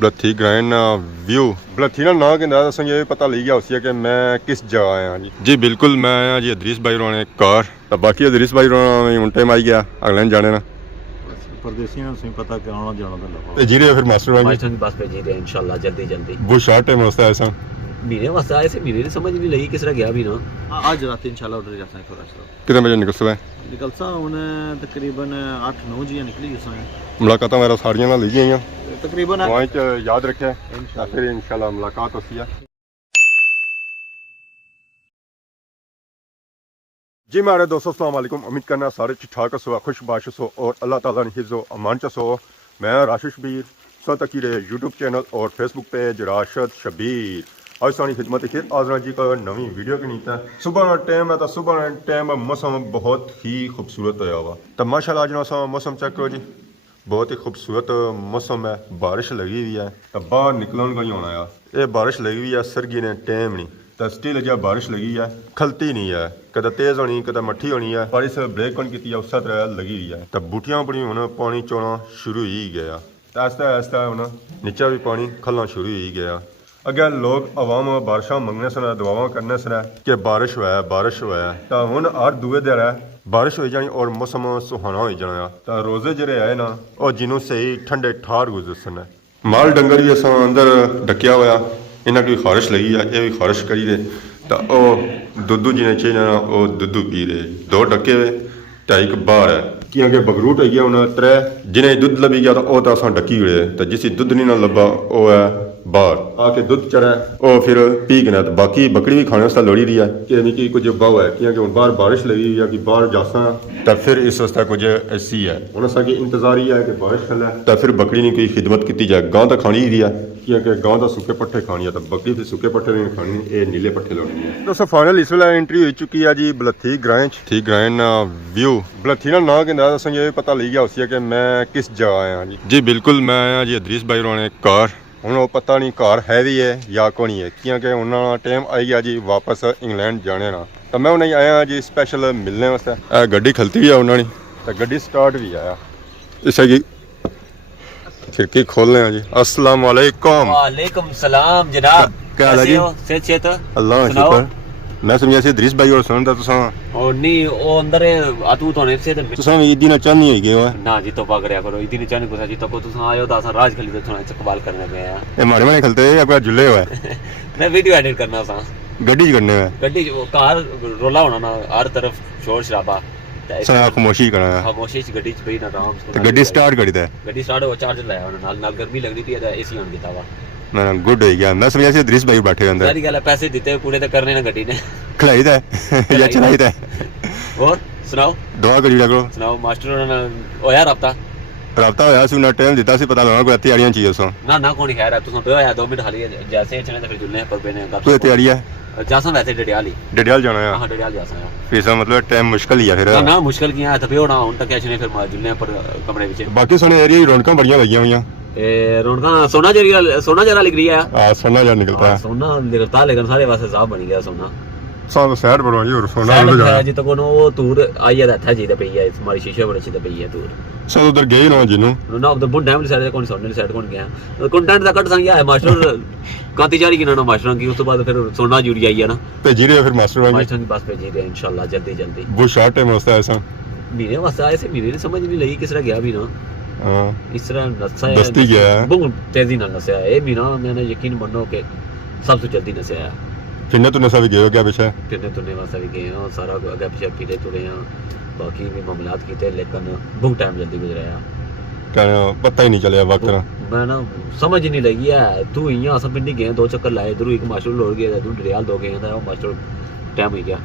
ਬਲੱਥੀ grand view ਬਲੱਥੀ ਦਾ ਨਾਂ ਕਹਿੰਦਾ ਦੱਸਾਂਗੇ ਇਹ ਪਤਾ ਲੱਗ ਗਿਆ ਉਸੇ ਕਿ ਮੈਂ ਕਿਸ ਜਗ੍ਹਾ ਆਇਆ ਜੀ ਬਿਲਕੁਲ ਮੈਂ ਆਇਆ ਜੀ ਅਦਰੀਸ ਬਾਈ ਰੋਣੇ ਕਾਰ ਤਾਂ ਬਾਕੀ ਅਦਰੀਸ ਬਾਈ ਰੋਣਾ ਹੁਣ ਟਾਈਮ ਆਈ ਗਿਆ ਅਗਲੇ ਜਾਣੇ ਨਾ परदेसियों से पता कराना जाना तो लगा ਤੇ ਜਿਹੜੇ ਫਿਰ ਮਾਸਟਰ ਵਾਂਗੇ मास्टर की पास भेजी थे इंशाल्लाह जल्दी जल्दी बहुत शॉर्ट टाइम होता है ऐसा महीने वास्ते आए से महीने समझ नहीं लगी किस तरह गया भी ना आज रात इंशाल्लाह उधर जाता है थोड़ा सा कितने बजे निकल सकता है निकलता उन्हें तकरीबन 8-9 जी निकली उसमें मुलाकात मेरा सारियां ना ली गई तकरीबन वहीं च याद रखे फिर इंशाल्लाह मुलाकात होती है जी मेरे दोस्तों अस्सलाम वालेकुम उम्मीद करना सारे ठीक ठाक हो खुशबाश हो और अल्लाह ताला ने हिफ्ज़ व अमान च हो मैं राशिद शबीर सतकीर यूट्यूब चैनल और फेसबुक पेज राशिद शबीर आज सानी खिदमत फिर आजरा जी का नवी वीडियो की नीत है सुबह का टाइम है तो सुबह का टाइम मौसम बहुत ही खूबसूरत होया हुआ तो माशाल्लाह आज ना मौसम चेक करो जी बहुत ही खूबसूरत मौसम है बारिश लगी हुई है तो बाहर निकलने का ही होना है ये बारिश लगी हुई है सरगी ने टाइम नहीं तो स्टिल जब बारिश लगी है खलती नहीं है कद तेज होनी कद मट्ठी होनी है बारिश ब्रेक ऑन की उस तरह लगी हुई है तो बूटियां बड़ी हूँ पानी चोना शुरू ही गया आस्ता आस्ता हूँ नीचा भी पानी खलना शुरू ही गया अगे लोग अवाम बारिशा मंगने सन दुआव करने सन कि बारिश हुआ तो हूँ हर दूए दिन बारिश हो जानी और मौसम सुहाना हो जाना तो रोजे जरे आए ना और जिन्हों सही ठंडे ठार गुजर सन माल डंगर भी असा अंदर डकिया हुआ इन्हें कोई खारिश लगी है ये भी खारिश करी दे तो वह दुद्धू जिन्हें चाहिए ना वो दुद्धू पी रहे दो डके हुए ढाई क बाहर है क्योंकि बगरूट हो गया उन्हें त्रै जिन्हें दुध लभी गया तो वह तो असा डकी गए तो जिस दुध नहीं ना लभा वो है बाहर आके दुध चढ़ा वो फिर पी गया तो बाकी बकरी भी खाने वास्ते लोड़ी रही है कि मिगी कुछ बहु है क्योंकि हूँ बाहर बारिश लगी हुई है कि बाहर जासा तो फिर इस वास्ते कुछ ऐसी है हूँ असा इंतजार ही है कि बारिश खले तो फिर बकरी की कोई खिदमत की जाए गांव तो खानी ही रही है क्योंकि गांव तो सुके पट्ठे खानी है तो बकरी फिर सुके पट्ठे नहीं खानी ये नीले पट्ठे लानी है दोस्तों फाइनल इस वे एंट्री हो चुकी है जी बलथी ग्रैंड व्यू बलथी का नाम कहता दसांगे पता लग गया उसे कि मैं किस जगह आया जी बिल्कुल मैं आया जी अदरीस बाई रोने कार हूँ वो पता नहीं घर है भी है या को नहीं है क्योंकि उन्होंने टाइम आई गया जी वापस इंग्लैंड जाने ना तो मैं उन्हें आया जी स्पैशल मिलने वास्ते गड्डी खलती भी है उन्होंने तो गड्डी स्टार्ट भी आया इसे की खिड़की खोल रहे हैं जी अस्सलाम वालेकुम वालेकुम सलाम जनाब क्या हाल है जी सेहत सेहत अल्लाह का शुक्र मैं समझा सी अदरीस भाई और सुनदा तुसा और नहीं वो अंदर आतू तो ने से तुसा ईदी ना चन्नी होई गए हो ना जी तो पकड़या करो इदी नहीं चाहने को जी तो तुसा आयो तो असा राज खली तो थोड़ा चकबाल करने पे हैं ए मारे मारे खलते या कोई जुले हुआ है मैं वीडियो एडिट करना सा गड्डी च करने है गड्डी वो कार रोला होना ना हर तरफ शोर शराबा सा खामोशी करना है खामोशी च गड्डी च बई ना आराम से तो गड्डी स्टार्ट करी दे गड्डी स्टार्ट हो चार्जर लाया नाल नाल गर्मी लगदी थी एसी ऑन कीता वा ना गुड हो गया मैं समझा सी अदरीस भाई बैठे अंदर सारी गल पैसे दिते पूरे तो करने ना गड्डी ने खलाई दे या चलाई दे और सुनाओ दुआ करी लगो सुनाओ मास्टर ने ओया रब्ता राबता होया सी ना टाइम दिता सी पता लगा कोई तैयारियां चाहिए सो ना कोनी खैर है तुसा पे होया 2 मिनट खाली जैसे चने तो फिर जुलने पर बेने कोई तैयारी है जासा वैसे डडियाली डडियाल जाना है हां डडियाल जासा है फिर सा मतलब टाइम मुश्किल ही है फिर ना मुश्किल किया है पे होना हुन तक कैसे फिर जुलने पर कमरे विच बाकी सुने एरिया रौनकां बढ़िया लगियां हुई ए रौनकां सोना जरा लिख रही है हां सोना जरा निकलता है सोना निकलता है लेकिन सारे वास्ते साफ बन गया सोना साल शहर पर जी और सोना उधर जाना जी तो कोनो वो टूर आई है था जी तो पई है हमारी शीशे बड़े अच्छी तो पई है टूर सब उधर गए ना जिन्नू ना उधर बुन टाइम साइड कौन सोने साइड कौन गया कंटेंट दा कट संग है मास्टर कांती जारी की ना मास्टर की उस बाद फिर सोना जुड़ी आई है ना भेजी रहे फिर मास्टर वांगी मास्टर की पास भेजी रहे इंशाल्लाह जल्दी जल्दी वो शॉर्ट टाइम होता है ऐसा महीने वास्ते आए से महीने समझ नहीं लगी किस तरह गया भी ना हां इस तरह नसा है दस्ती गया है बहुत तेजी ना नसा है ये भी ना मैंने यकीन मानो कि सबसे जल्दी नसा है फिर तो नशा भी गए हो क्या पीछे फिरने तुरने वास्ते भी गए हैं सारा अगर पीछे फिरे तुरे हैं बाकी भी मामलात किए लेकिन बहुत टाइम जल्दी गुजरा क्या पता ही नहीं चला वक्त ना मैं ना समझ ही नहीं लगी है तू यहाँ अस पिंडी गए 2 चक्कर लाए इधर एक मास्टर लोड़ गया इधर डरियाल 2 गए था वो मास्टर टाइम हो गया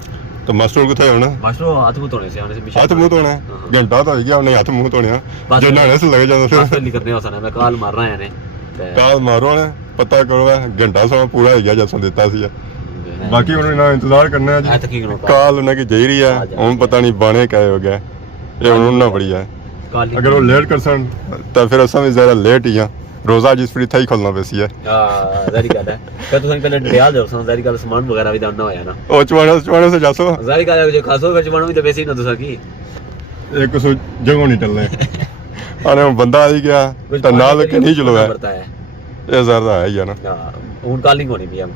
तो मास्टर को था ना मास्टर हाथ मुंह धोने से आने से हाथ मुंह धोना घंटा तो हो गया नहीं हाथ मुंह धोने जो नहाने से लगे जाता फिर नहीं करने वाला मैं काल मार रहा है ने काल मारो ने पता करो घंटा समा पूरा हो गया जैसा देता सी बाकी उन्होंने इंतजार करना है जी काल उन्हें की जही रही है हूँ पता नहीं बाने क्या हो गया ये उन्होंने ना पड़ी है अगर वो लेट कर सन तो फिर असा भी ज़्यादा लेट ही है रोजा जिस फ्री था ही खोलना पैसी है हां जारी गल है तो तुम पहले डरियाल जाओ सन जारी गल सामान वगैरह भी दाना होया ना ओ चवाड़े से जासो जारी गल जो खासो फिर चवाड़ो भी तो पैसे ही ना तुसा की एक जगह नहीं चलने आने बंदा आई गया तो नाल के नहीं चलो है ਇਹ ਜ਼ਰਦਾ ਹੈ ਹੀ ਆ ਨਾ ਹਾਂ ਹੁਣ ਕਾਲਿੰਗ ਹੋਣੀ ਪਈ ਆ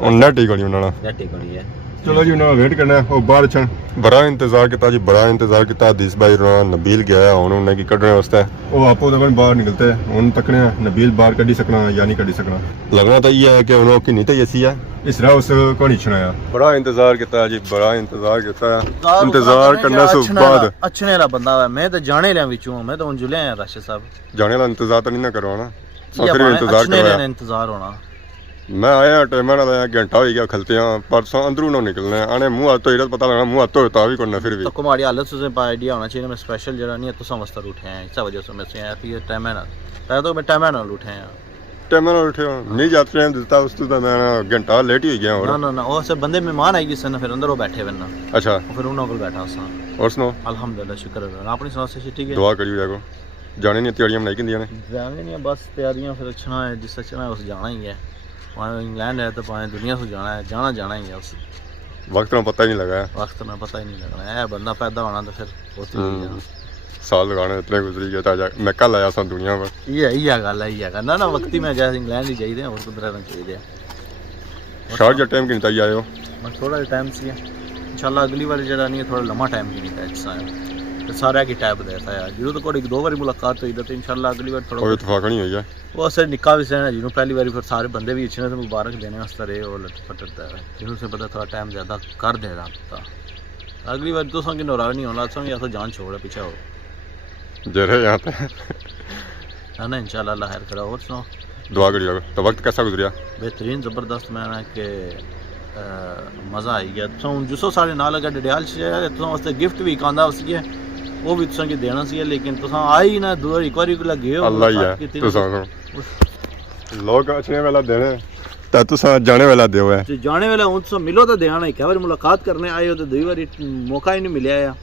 ਹੁਣ ਨੈਟ ਹੀ ਗਣੀ ਉਹਨਾਂ ਨਾਲ ਨੈਟ ਹੀ ਹੋਣੀ ਹੈ ਚਲੋ ਜੀ ਉਹਨਾਂ ਵੇਟ ਕਰਨਾ ਉਹ ਬਾਹਰ ਛਣ ਬੜਾ ਇੰਤਜ਼ਾਰ ਕੀਤਾ ਜੀ ਬੜਾ ਇੰਤਜ਼ਾਰ ਕੀਤਾ ਹਦੀਸ ਭਾਈ ਉਹਨਾਂ ਨਬੀਲ ਗਿਆ ਹੁਣ ਉਹਨੇ ਕੀ ਕੱਢਣੇ ਵਾਸਤੇ ਉਹ ਆਪੋ ਦਵਨ ਬਾਹਰ ਨਿਕਲते ਹੁਣ ਤੱਕਣੇ ਨਬੀਲ ਬਾਹਰ ਕੱਢੀ ਸਕਣਾ ਜਾਂ ਨਹੀਂ ਕੱਢੀ ਸਕਣਾ ਲੱਗਣਾ ਤਾਂ ਇਹ ਹੈ ਕਿ ਉਹਨਾਂ ਕੀ ਨਹੀਂ ਤਾਂ ਐਸੀ ਹੈ ਇਸ ਤਰ੍ਹਾਂ ਉਸ को नहीं छुड़ाया बड़ा इंतजार किया जी बड़ा इंतजार किया इंतजार करने से बाद अच्छे वाला बंदा है मैं तो जाने लिया विचों मैं तो जुले हैं राशिद साहब जाने वाला इंतजार तो नहीं ना करवाना या फिर इंतजार अच्छे करवाया इंतजार होना मैं आया टाइम आया घंटा हो गया खलते हैं परसों अंदरों ना निकलने आने मुंह हाथ तो पता लगना मुंह हाथ होता भी करना फिर भी तो तुम्हारी हालत से आइडिया होना चाहिए मैं स्पेशल जरा नहीं है तो समझता उठे हैं इस वजह से मैं से आया फिर टाइम है ना पहले तो मैं टाइम है ना उठे हैं टाइम ना उठे नहीं जाते टाइम देता उस तो मैं घंटा लेट ही हो गया ना ना ना वो सब बंदे मेहमान आई किसी ने फिर अंदर वो बैठे हुए ना अच्छा फिर उन्होंने को बैठा उस और सुनो अल्हम्दुलिल्लाह शुक्र है अपनी समझ से ठीक है दुआ करियो जाको जाने नहीं तैयारियां बनाई किंदियां ने जाने नहीं बस तैयारियां फिर अच्छा है जिस अच्छा है उस जाना ही है वहाँ इंग्लैंड है तो वहाँ दुनिया से जाना है जाना ही है उस वक्त में पता ही नहीं लगा वक्त में पता ही नहीं लगना है बंदा पैदा होना तो फिर होती ही है साल लगाने इतने गुजरी गए ताजा मैं कल आया सा दुनिया में ये गल है ना वक्त ही मैं जैसे इंग्लैंड ही चाहिए और कुछ रहना चाहिए शार्ट जो टाइम की नहीं चाहिए आयो मैं थोड़ा टाइम सी है इंशाल्लाह अगली बार जरा नहीं थोड़ा लंबा टाइम की नहीं था अच्छा तो सारा की टाइप देता है जो तो कोई दो बार मुलाकात हुई तो इंशाल्लाह अगली बार थोड़ा कोई इत्तेफाक नहीं हुई है वो असर निक्का भी सहना जिन्होंने पहली बार फिर सारे बंदे भी अच्छे ने मुबारक देने वास्ते रहे और लटपटता है जिन्होंने से पता थोड़ा टाइम ज़्यादा कर दे रहा था अगली बार तो संग नौरा नहीं होना संग ऐसा जान छोड़ पीछे हो जरे यहाँ पे है ना इंशाल्लाह अल्लाह खैर करा और सुनो दुआ करिए तो वक्त कैसा गुजरिया बेहतरीन ज़बरदस्त मैं ना कि मज़ा आई गया तो जिसो सारे नाल अगर डडियाल तो वास्ते गिफ्ट भी आंदा उसी है वो भी तुसा की देना सी लेकिन तुसा आई ना दो एक बार लगे हो अल्लाह ही है तुसा लोग अच्छे वाला देने ता तुसा जाने वाला देओ है जाने वाला हूं तुसा मिलो तो देना ही क्या बार मुलाकात करने आए हो तो दो बार मौका ही नहीं मिलया या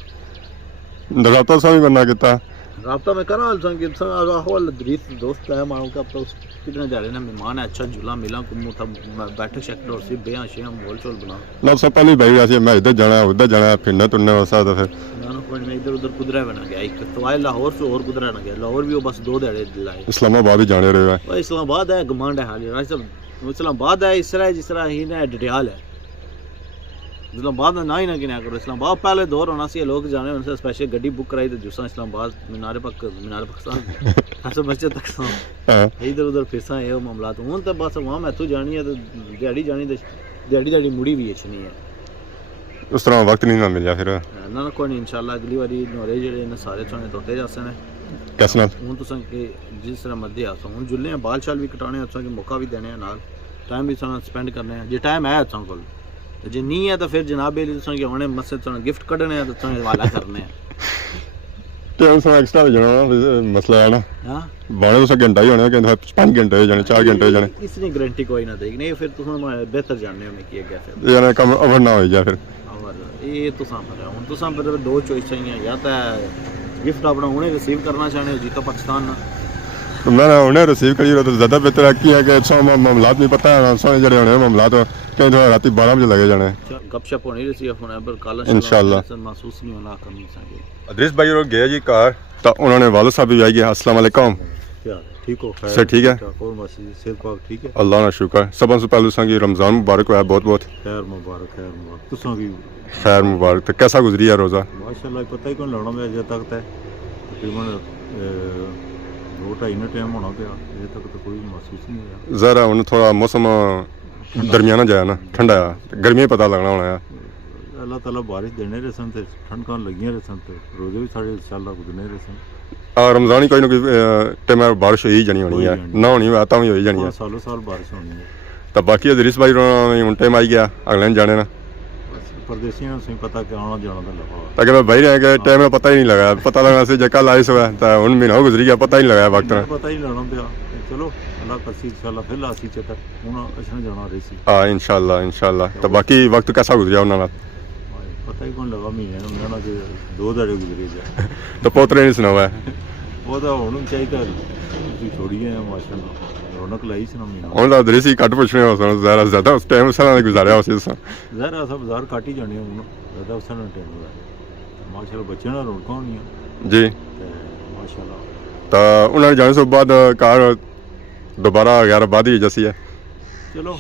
राता सा भी बनना किता राब्ता में करा हाल कि अहवाल दोस्त है मानो का अब तो कितने जा रहे ना मेहमान है अच्छा झूला मिला कुमू था बैठक शैठक और सी बेहा शेहा मोल चोल बना ना सब पहले भाई ऐसे मैं इधर जाना उधर जाना फिरना तुरने वसा तो फिर ना कोई मैं इधर उधर कुदरा बना गया एक तो आए लाहौर से और कुदरा ना गया लाहौर भी वो बस 2 दिहाड़े दिलाए इस्लामाबाद ही जाने रहे हैं वो इस्लामाबाद है गमांड है हाल राज इस्लामाबाद है इस तरह जिस तरह ही ना डडियाल है इस्लामाबाद ना ही ना गिना करो इस्लामाबाद पहले दौर होना सी लोग जाने उनसे स्पेशल गड्डी बुक कराई तो जुसा इस्लामाबाद मीनार पाकिस्तान ऐसा मस्जिद तक इधर उधर फिरसा है वो मामला तो हूँ तो बस वहाँ मैं तो जानी है तो दिहाड़ी जानी तो दिहाड़ी मुड़ी भी अच्छी नहीं है उस तरह वक्त नहीं ना मिला फिर ना कोई नहीं इंशाल्लाह अगली बारी नोरे जेड़े ने सारे सोने धोते जाते ने कैसे ना हूँ तो के जिस तरह मर्जी आ हूँ जुल्ले हैं बाल शाल भी कटाने अच्छा कि मौका भी देने हैं नाल टाइम भी सोना स्पेंड करने हैं जे टाइम है अच्छा को जे नहीं है तो फिर जनाब बेली तुसा के होने मसले तुसा गिफ्ट कढने हैं तो तुसा हवाला करने हैं टाइम से एक्स्ट्रा भी जाना मसला है ना हां बाणे तो घंटा ही होना कि 5 घंटे हो जाने 4 घंटे हो जाने इसकी गारंटी कोई ना देगी नहीं फिर तुसा बेहतर जानने में किया गया फिर यानी कम ओवर ना हो जाए फिर और ये तुसा पर हूं तुसा पर दो चॉइस हैं या तो गिफ्ट अपना उन्हें रिसीव करना चाहने हो जीता पाकिस्तान ना ना ना उन्हें रिसीव करिए तो ज़्यादा बेहतर है कि अच्छा मामला नहीं पता है सो जड़े होने मामला तो कहीं थोड़ा रात 12 बजे लगे जाने गपशप होनी रिसीव होना पर कल इंशाल्लाह महसूस नहीं होना कमी सके अदरीस भाई और गए जी कार तो उन्होंने वालिद साहब भी आई गया अस्सलाम वालेकुम क्या ठीक हो सर ठीक है और मसीह सेहत पाक ठीक है अल्लाह का शुक्र सब से पहले संगी रमज़ान मुबारक हुआ बहुत बहुत खैर मुबारक तुसा भी खैर मुबारक तो कैसा गुजरी है रोज़ा माशाल्लाह पता ही कौन लाना में अजे तक तकरीबन 2-2.5 ना टाइम होना पे अजे तक तो कोई महसूस नहीं हुआ ज़रा उन्हें थोड़ा मौसम दरमियाना जाया ना ठंडा है गर्मी पता लगना होना है अल्लाह ताला बारिश देने रहे सन ते ठंड कान लगियां रहे सन ते रोजे भी साढ़े इंशाल्लाह गुजरने रहे सन रमज़ान ही कोई ना कोई टाइम बारिश ही जानी होनी है ना होनी हुआ तो ही जानी है सालों साल बारिश होनी है तो बाकी अदरीस भाई हूँ टाइम आई गया अगले दिन जाने ना परदेसियों से पता कि आना जाना तो लगा ताकि मैं भाई रह गए टाइम में पता ही नहीं लगा पता लगना से कल आई सो तो उन महीना गुजरी गया पता ही नहीं लगा वक्त में पता ही लाना पे चलो अल्लाह करसी इंशाल्लाह फिर लासी चक्कर हुन अच्छा जाना रही सी हाँ इंशाल्लाह तो बाकी वक्त कैसा गुजरिया उन्होंने पता ही कौन लगा महीने में ना 2 दिहाड़े गुजरे जाए तो पोतरे नहीं सुना हुआ वो तो हुन चाहिए छोड़िए माशाल्लाह रौनक लाई सी ना महीना ਹੁਣ ਤਾਂ ਦਰੇਸੀ ਕੱਟ ਪੁੱਛਣੇ ਹੋ ਸਨ ਜ਼ਿਆਦਾ ਉਸ ਟਾਈਮ ਸਾਰਾ ਗੁਜ਼ਾਰਿਆ ਉਸ ਇਸ ਜ਼ਰਾ ਸਭ ਬਾਜ਼ਾਰ ਕੱਟ ਹੀ ਜਾਣੇ ਹੁਣ ਜ਼ਿਆਦਾ ਉਸ ਨਾਲ ਟਾਈਮ ਹੋਇਆ ਮਾਸ਼ਾਅੱਲਾ ਬੱਚਿਆਂ ਨਾਲ ਰੌਣਕਾਂ ਹੋਣੀਆਂ ਜੀ ਤੇ ਮਾਸ਼ਾਅੱਲਾ ਤਾਂ ਉਹਨਾਂ ਨੇ ਜਾਣ ਤੋਂ ਬਾਅਦ ਕਾਰ दोबारा यार बाद ही जैसी है ਚਲੋ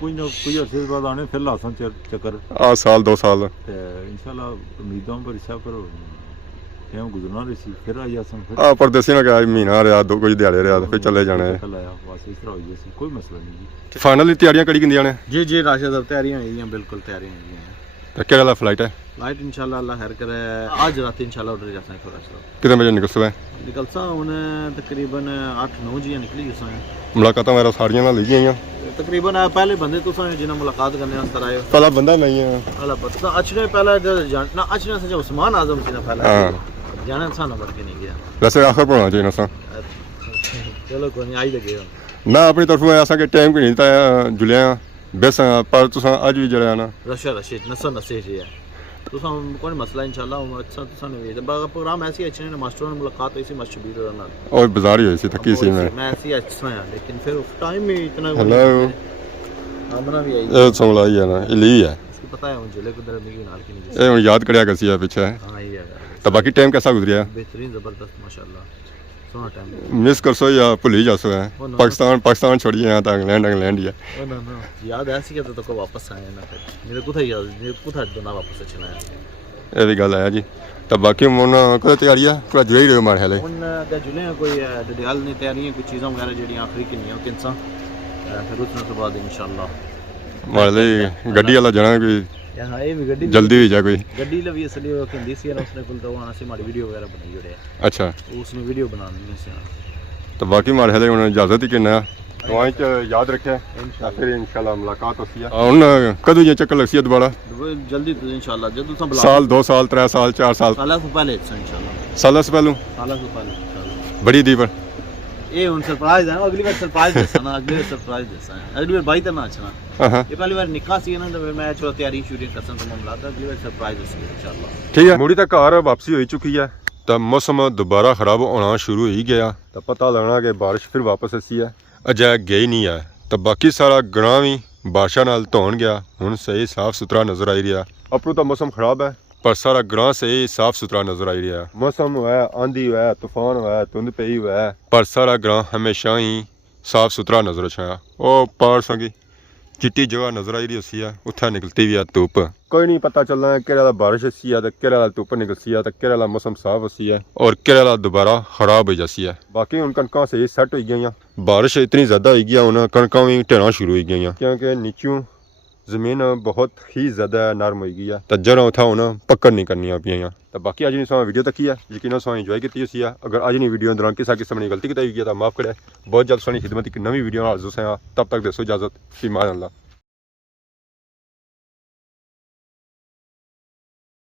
ਕੋਈ ਨਾ ਕੋਈ ਅਰਸੇ ਬਾਅਦ ਆਣੇ ਫਿਰ ਲਾਸਾਂ ਚੱਕਰ आ साल 2 साल ਤੇ ਇਨਸ਼ਾਅੱਲਾ ਉਮੀਦਾਂ ਪਰ ਇਸਾ ਪਰ ਟਾਈਮ ਗੁਜ਼ਰਨਾ ਰਹੀ ਸੀ ਫਿਰ ਆਈ ਆਸਾਂ ਫਿਰ आ परदेसी ना क्या महीना रहा दो कुछ दिहाड़े रहा फिर चले जाने ਚੱਕਰ ਆਇਆ ਬਸ ਇਸ ਤਰ੍ਹਾਂ ਹੋਈ ਸੀ ਕੋਈ ਮਸਲਾ ਨਹੀਂ ਜੀ फाइनल दी तैयारियां कड़ी किंदियां ने जी जी राशिद अब तैयारियां हुई हैं बिल्कुल तैयारियां हुई हैं तो केड़ा वाला फ्लाइट है फ्लाइट इंशाल्लाह अल्लाह खैर करे आज रात इंशाल्लाह उधर जाते हैं थोड़ा सा कितने बजे निकल सुबह निकलता हूँ तकरीबन 8-9 जी निकली उस मुलाकात मेरा सारियां नाल ली गईयां तकरीबन पहले बंदे तुसा जिन्हें मुलाकात करने वास्ते आए हो पहला बंदा मैं ही हां अल्लाह पता अचने पहला ना अचने से उस्मान आजम से पहला हां जाने सा नंबर के नहीं गया वैसे आखिर पढ़ना चाहिए ना सा चलो कोई नहीं आई लगे मैं अपनी तरफों ऐसा कि टाइम कोई नहीं था जुलिया बस पर तुसा आज भी जड़ा ना रशा रशीद नसा नसे जी है तुसा कोई मसला इंशाल्लाह अच्छा तुसा ने भेज बागा प्रोग्राम ऐसी अच्छे ने मास्टरों ने मुलाकात हुई सी मस्त शबीर और ना और बाजार ही हुई सी थकी सी मैं ऐसी अच्छा है लेकिन फिर टाइम में इतना हेलो हमरा भी आई ये सुन लाई है ना इली है इसको पता है मुझे लेकिन दर में नाल की नहीं ये हुन याद करया कसी है पीछे हां ये है तो बाकी टाइम कैसा गुजरिया बेहतरीन जबरदस्त माशाल्लाह सोना टाइम मिस कर सो या भूल ही जा सो है पाकिस्तान छोड़िए यहाँ तक इंग्लैंड ही है ओ ना ना याद ऐसी के तो वापस आए ना फिर मेरे को था याद मेरे को था दोना वापस चला आया ये भी गल है जी तो बाकी मोना कोई तैयारी है कोई जुड़ी रहे मार हाले उन का जुले कोई डडियाल ने तैयारियां कुछ चीज़ें वगैरह जेडी आखिरी की नहीं हो किंसा फिर उसने तो बाद इंशाल्लाह मार ले गड्डी वाला जाना कोई हां ये भी गड्डी जल्दी भी जा कोई गड्डी लवी असली वो कहंदी सी ना उसने कुल तो वहां से हमारी वीडियो वगैरह बनाई जोड़े अच्छा उसने वीडियो बनानी से तो बाकी मार हाले उन्हें इजाजत ही किन्ना दवाई च याद रखे फिर इंशाल्लाह मुलाकात होती है हुन कदों ये चक्कर लगसी है दोबारा जल्दी तो इंशाल्लाह जब तुम साल 2 साल 3 साल 4 साल साल से पहले इंशाल्लाह साल से पहलू साल से पहले इंशाल्लाह बड़ी दी पर ये उन सरप्राइज है ना अगली बार सरप्राइज देसा ना अगली बार सरप्राइज देसा है अगली बार भाई तो ना अच्छा हां ये पहली बार निकाह सी ना तो मैं चलो तैयारी शूटिंग करसन तो मामला था अगली बार सरप्राइज देसी इंशाल्लाह ठीक है मुड़ी तक घर वापसी हो चुकी है तो मौसम दोबारा खराब होना शुरू हो ही गया तो पता लगना कि बारिश फिर वापस आसी है अजय गई नहीं है तो बाकी सारा ग्रां भी बारिशा नाल धोन गया हुण सही साफ सुथरा नजर आई रहा अपनों तो मौसम खराब है पर सारा ग्रां सही साफ सुथरा नजर आई रहा मौसम हुआ है आंधी हुआ है तूफान हुआ है धुंध पई हुआ है पर सारा ग्रां हमेशा ही साफ सुथरा नजर आया ओ पार संगी चिट्टी जगह नजर आई रही उसी है उत्थे निकलती भी है धुप कोई नहीं पता चलना है केड़ा बारिश सी है तो केड़ा धुप निकलती है तो केड़ा मौसम साफ होसी है और केड़ा दोबारा खराब हो जासी है बाकी उन कणकां सही सैट हो गई बारिश इतनी ज़्यादा हो गई उन कणकां भी ढेना शुरू हो गई क्योंकि नीचों जमीन बहुत ही ज़्यादा नरम हो गई है तो जरा उठा होना पक्कड़ नहीं करनी पियाँ तो बाकी अज नहीं वीडियो तक ही है यकीन सो इंजॉय की है अगर अज नहीं वीडियो दौरान किसी किस्म की गलती की तो माफ़ करे बहुत जल्द सोनी खिदमत एक नवी वीडियो हाजिर तब तक दसो इजाजत फी मान अल्लाह।